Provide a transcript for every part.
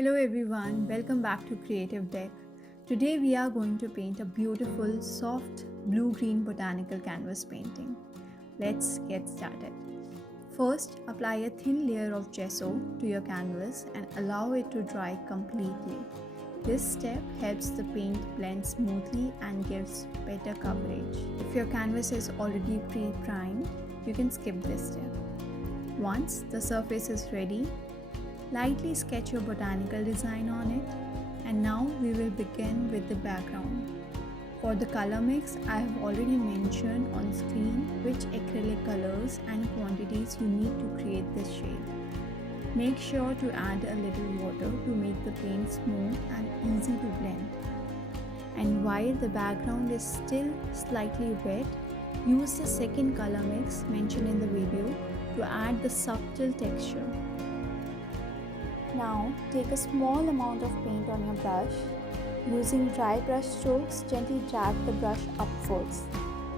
Hello everyone, welcome back to Creative Deck. Today we are going to paint a beautiful soft blue-green botanical canvas painting. Let's get started. First, apply a thin layer of gesso to your canvas and allow it to dry completely. This step helps the paint blend smoothly and gives better coverage. If your canvas is already pre-primed, you can skip this step. Once the surface is ready, lightly sketch your botanical design on it, and now we will begin with the background. For the color mix, I have already mentioned on screen which acrylic colors and quantities you need to create this shade. Make sure to add a little water to make the paint smooth and easy to blend. And while the background is still slightly wet, use the second color mix mentioned in the video to add the subtle texture. Now take a small amount of paint on your brush. Using dry brush strokes, gently drag the brush upwards.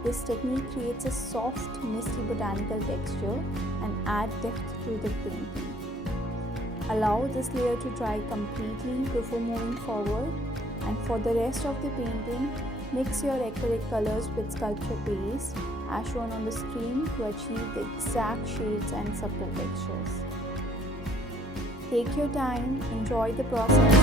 This technique creates a soft, misty botanical texture and add depth to the painting. Allow this layer to dry completely before moving forward, and for the rest of the painting, mix your acrylic colors with sculpture base as shown on the screen to achieve the exact shades and subtle textures. Take your time, enjoy the process.